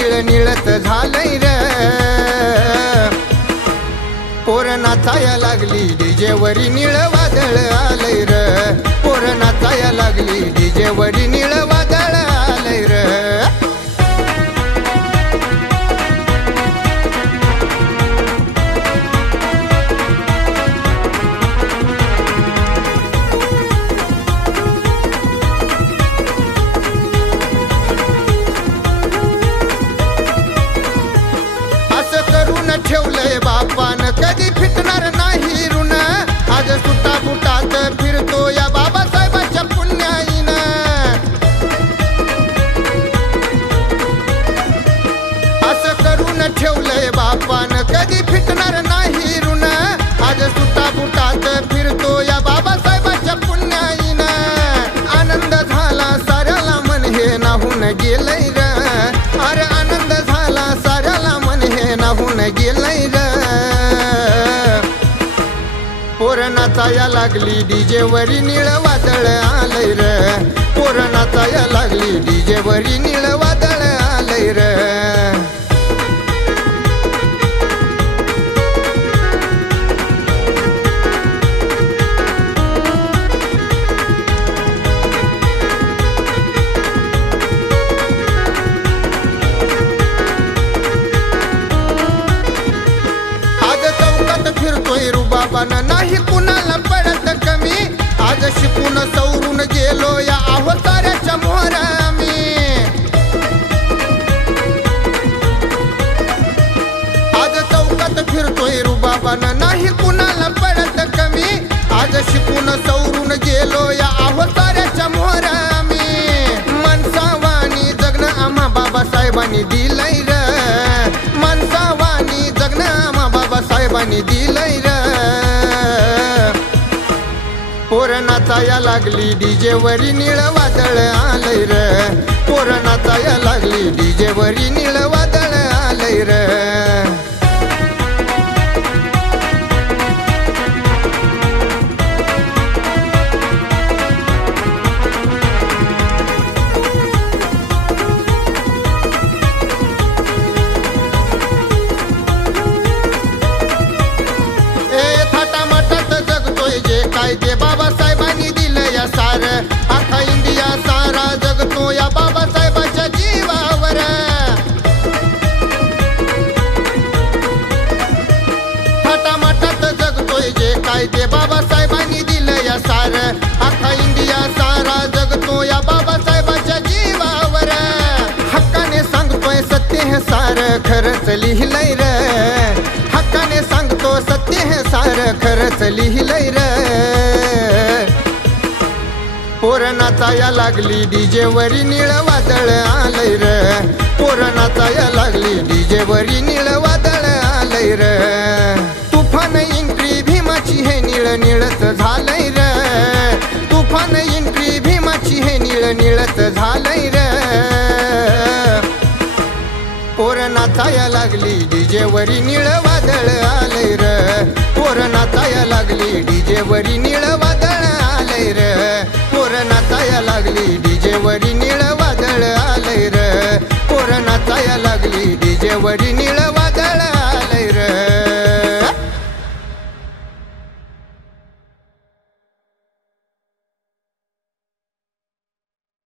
निळ निळत झालंय र पोर नाचाया लागली डीजे वरी निळ वादळ आलंय र पोर नाचाया लागली डीजे वरी निळ वादळ आलंय र ठेवलंय बापान कधी फिटणार नाही ऋण आज सुटा बुटात फिरतो या बाबासाहेबांच्या पुण्याईनं असं करून ठेवलंय बापान कधी फिटणार नाही ऋण आज सुटा बुटात फिरतो या बाबासाहेबांच्या पुण्याईनं आनंद झाला साऱ्याला मन हे नाहून गेलंय र अरे आनंद झाला साऱ्याला मन हे नाहून गेलंय र पोर नाचाया लागली डीजे वरी निळ वादळ आलंय र पोर नाचाया लागली डीजे वरी निळ वादळ आलंय र फिरतोय रुबाबान नाही कुणाला पडत कमी आज शिकून सवरून गेलो या अवताराच्या मोहर आम्ही आज चौकात फिरतोय रुबाबान नाही कुणाला पडत कमी आज शिकून सवरून गेलो या अवताराच्या मोहर आम्ही माणसावानी जगणं आम्हा बाबासाहेबांनी दिलंय र माणसावानी जगणं आम्हा बाबासाहेबांनी दिलंय र पोर नाचाया लागली डीजे वरी निळ वादळ आलंय र पोर नाचाया लागली डीजे वरी निळ वादळ आलंय र काय ते बाबासाहेबांनी दिलं या सार अख्खा इंडिया सारा जगतो या बाबासाहेबांच्या जीवावर थाटामाटात जगतोय जे काय ते बाबासाहेबांनी दिलं या सार अख्खा इंडिया सारा जगतो या बाबासाहेबांच्या जीवावर हक्काने सांगतोय सत्य हे सार खरंच लिहिलंय र हक्काने सांगतो सत्य हे सार खरंच लिहिलंय र पोर नाचाया लागली डीजे वरी निळ वादळ आलंय र पोर नाचाया लागली डीजे वरी निळ वादळ आलंय र तुफान एंट्री भीमाची हे निळ निळत झालंय र तुफान एंट्री भीमाची हे निळ निळत झालंय र पोर नाचाया लागली डीजे वरी निळ वादळ आलंय र पोर नाचाया लागली डीजे वरी निळ वादळ आलंय र पोर नाचाया लागली डीजे वरी निळ